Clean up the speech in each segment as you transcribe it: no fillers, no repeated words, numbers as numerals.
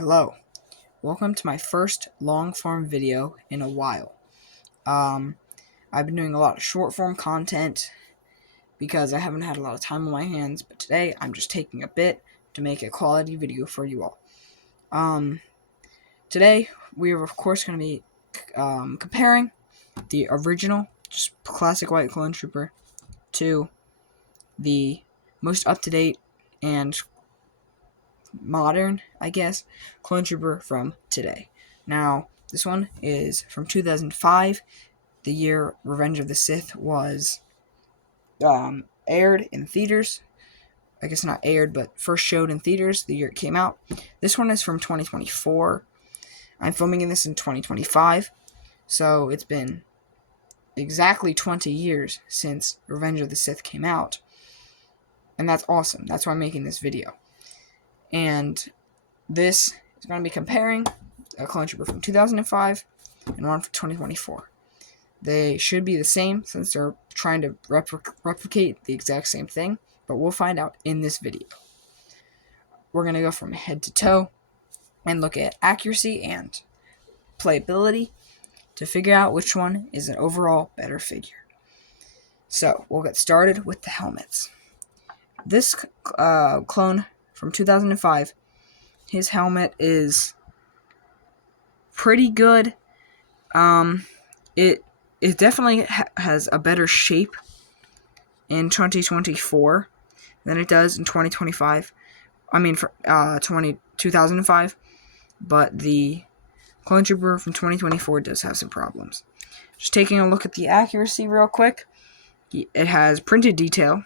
Hello, welcome to my first long-form video in a while. I've been doing a lot of short-form content because I haven't had a lot of time on my hands, but today I'm just taking a bit to make a quality video for you all. Today we are of course going to be comparing the original, just classic white clone trooper, to the most up-to-date and modern, I guess, clone trooper from today. Now, this one is from 2005, the year Revenge of the Sith was aired in theaters. I guess not aired, but first showed in theaters the year it came out. This one is from 2024. I'm filming this in 2025, so it's been exactly 20 years since Revenge of the Sith came out, and that's awesome. That's why I'm making this video. And this is going to be comparing a clone trooper from 2005 and one from 2024. They should be the same since they're trying to replicate the exact same thing, but we'll find out in this video. We're going to go from head to toe and look at accuracy and playability to figure out which one is an overall better figure. So, we'll get started with the helmets. This clone from 2005, his helmet is pretty good. It definitely has a better shape in 2024 than it does in 2025. I mean, for 2005. But the clone trooper from 2024 does have some problems. Just taking a look at the accuracy real quick. It has printed detail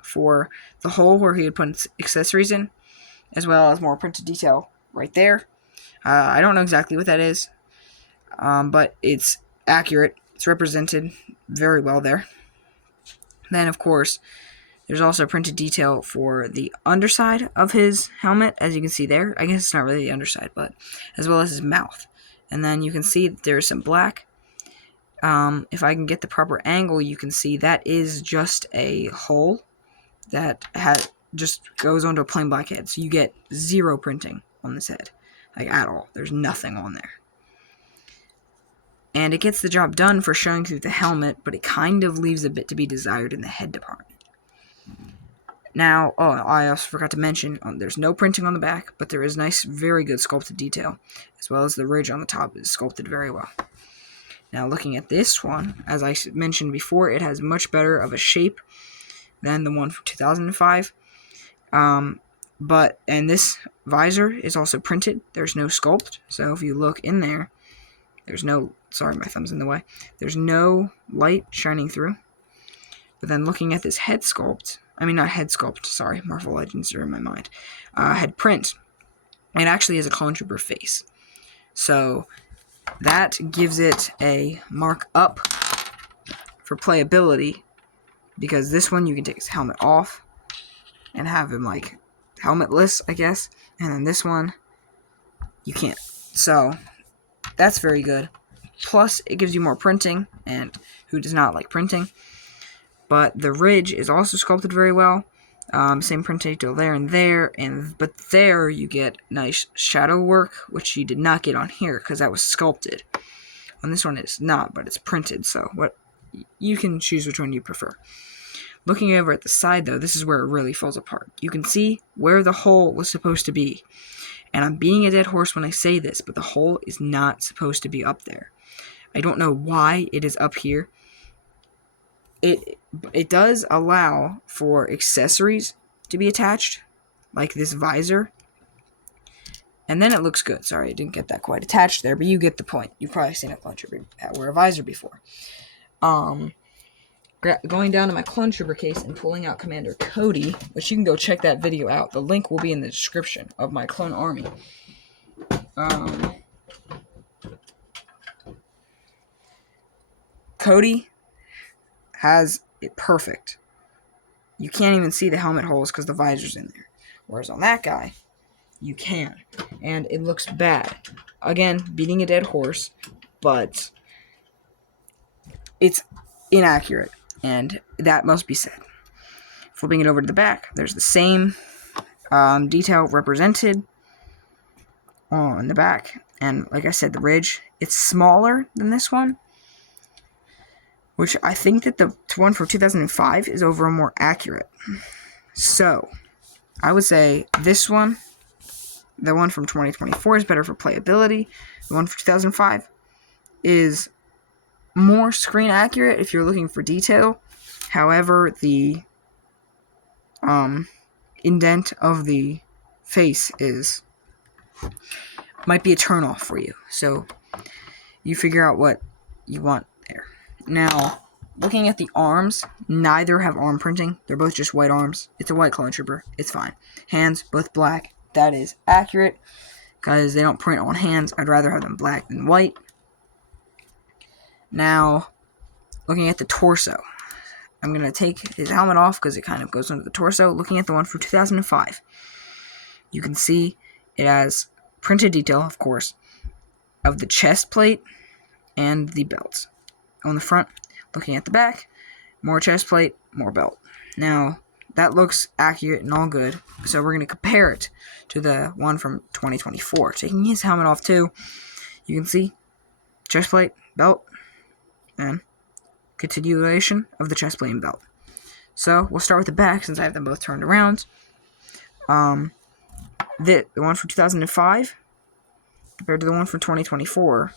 for the hole where he would put accessories in, as well as more printed detail right there. I don't know exactly what that is, but it's accurate. It's represented very well there. Then, of course, there's also printed detail for the underside of his helmet, as you can see there. I guess it's not really the underside, but as well as his mouth. And then you can see that there's some black. If I can get the proper angle, you can see that is just a hole that just goes onto a plain black head. So you get zero printing on this head, like at all. There's nothing on there. And it gets the job done for showing through the helmet, but it kind of leaves a bit to be desired in the head department. Now, I also forgot to mention, there's no printing on the back, but there is nice, very good sculpted detail, as well as the ridge on the top is sculpted very well. Now, looking at this one, as I mentioned before, it has much better of a shape than the one from 2005. And this visor is also printed. There's no sculpt, so if you look in there, there's no, sorry, my thumb's in the way. There's no light shining through. But then looking at this head sculpt, not head sculpt, sorry, Marvel Legends are in my mind. Head print. It actually has a clone trooper face. So that gives it a mark up for playability, because this one you can take his helmet off and have him like helmetless, I guess. And then this one, you can't. So that's very good. Plus, it gives you more printing, and who does not like printing? But the ridge is also sculpted very well. Same print detail there and there, but there you get nice shadow work, which you did not get on here because that was sculpted. On this one it's not, but it's printed, so you can choose which one you prefer. Looking over at the side, though, this is where it really falls apart. You can see where the hole was supposed to be. And I'm being a dead horse when I say this, but the hole is not supposed to be up there. I don't know why it is up here. It does allow for accessories to be attached, like this visor. And then it looks good. Sorry, I didn't get that quite attached there, but you get the point. You've probably seen a clone trooper wear a visor before. Going down to my clone trooper case and pulling out Commander Cody, which you can go check that video out. The link will be in the description of my clone army. Cody has it perfect. You can't even see the helmet holes because the visor's in there. Whereas on that guy, you can. And it looks bad. Again, beating a dead horse, but it's inaccurate. And that must be said. Flipping it over to the back, there's the same detail represented. on the back. And like I said, the ridge, it's smaller than this one, which I think that the one from 2005 is overall more accurate. So, I would say this one, the one from 2024, is better for playability. The one from 2005 is more screen accurate if you're looking for detail. However, the indent of the face might be a turn off for you. So you figure out what you want there. Now, looking at the arms, neither have arm printing. They're both just white arms. It's a white clone trooper. It's fine. Hands, both black. That is accurate because they don't print on hands. I'd rather have them black than white. Now, looking at the torso. I'm going to take his helmet off because it kind of goes under the torso. Looking at the one from 2005. You can see it has printed detail, of course, of the chest plate and the belts. On the front, looking at the back, more chest plate, more belt. Now, that looks accurate and all good, so we're going to compare it to the one from 2024. Taking his helmet off too, you can see chest plate, belt, and continuation of the chest plate and belt. So, we'll start with the back since I have them both turned around. The one from 2005 compared to the one from 2024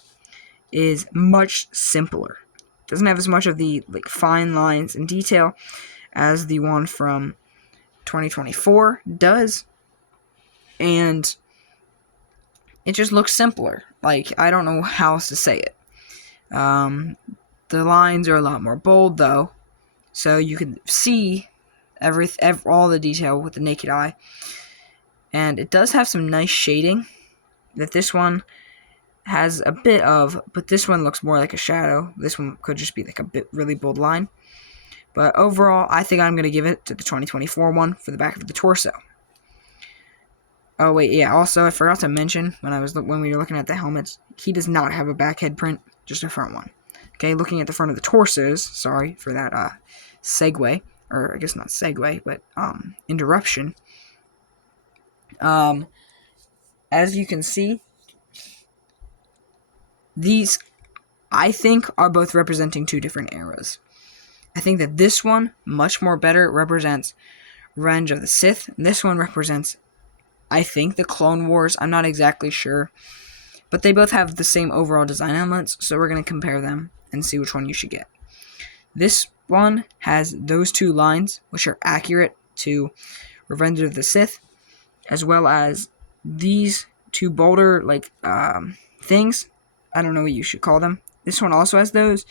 is much simpler. Doesn't have as much of the fine lines and detail as the one from 2024 does, and it just looks simpler. I don't know how else to say it. The lines are a lot more bold though, so you can see all the detail with the naked eye, and it does have some nice shading that this one has a bit of, but this one looks more like a shadow. This one could just be a bit really bold line. But overall, I think I'm going to give it to the 2024 one for the back of the torso. Oh wait, yeah, also I forgot to mention when we were looking at the helmets, he does not have a back head print, just a front one. Okay, looking at the front of the torsos, sorry for that segue, or I guess not segue, but interruption. As you can see, these, I think, are both representing two different eras. I think that this one, much more better, represents Revenge of the Sith. And this one represents, I think, the Clone Wars. I'm not exactly sure. But they both have the same overall design elements, so we're going to compare them and see which one you should get. This one has those two lines, which are accurate to Revenge of the Sith, as well as these two bolder, things. I don't know what you should call them. This one also has those,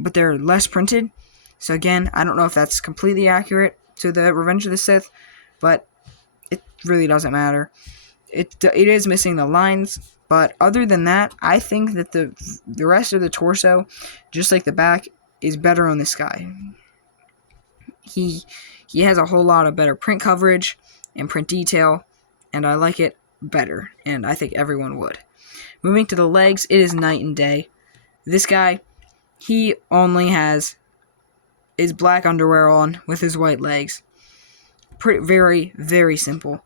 but they're less printed. So again, I don't know if that's completely accurate to the Revenge of the Sith, but it really doesn't matter. It is missing the lines, but other than that, I think that the rest of the torso, just like the back, is better on this guy. He has a whole lot of better print coverage and print detail, and I like it better, and I think everyone would. Moving to the legs, it is night and day. This guy, he only has his black underwear on with his white legs. Very, very simple.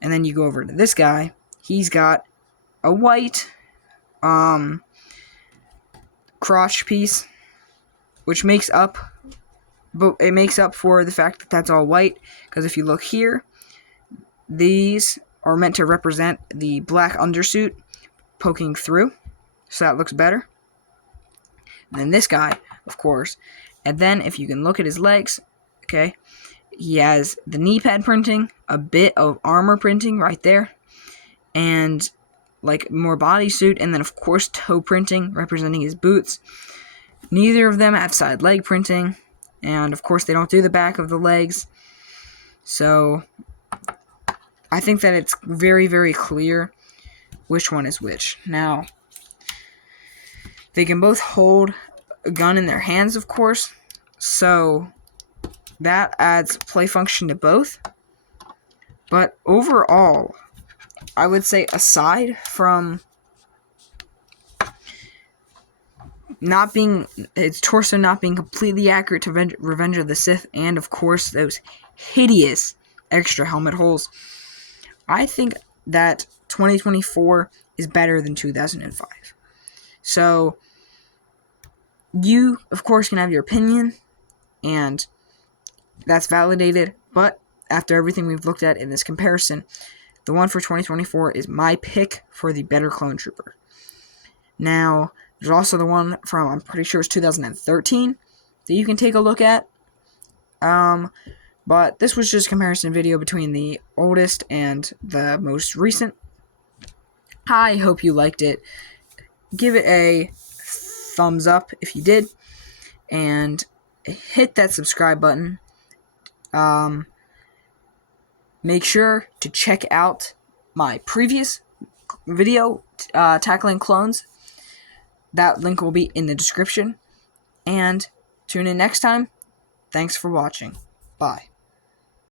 And then you go over to this guy. He's got a white crotch piece, which makes up for the fact that that's all white. Because if you look here, these are meant to represent the black undersuit poking through, so that looks better. And then this guy, of course. And then if you can look at his legs, okay, he has the knee pad printing, a bit of armor printing right there, and more bodysuit, and then of course toe printing representing his boots. Neither of them have side leg printing, and of course they don't do the back of the legs. So I think that it's very, very clear which one is which. Now, they can both hold a gun in their hands, of course, so that adds play function to both. But overall, I would say aside from its torso not being completely accurate to Revenge of the Sith, and of course those hideous extra helmet holes, I think that 2024 is better than 2005. So, you, of course, can have your opinion, and that's validated, but after everything we've looked at in this comparison, the one for 2024 is my pick for the better clone trooper. Now, there's also the one from, I'm pretty sure it's 2013, that you can take a look at. But this was just a comparison video between the oldest and the most recent. I hope you liked it. Give it a thumbs up if you did, and hit that subscribe button. Make sure to check out my previous video, tackling clones. That link will be in the description. And tune in next time. Thanks for watching. Bye.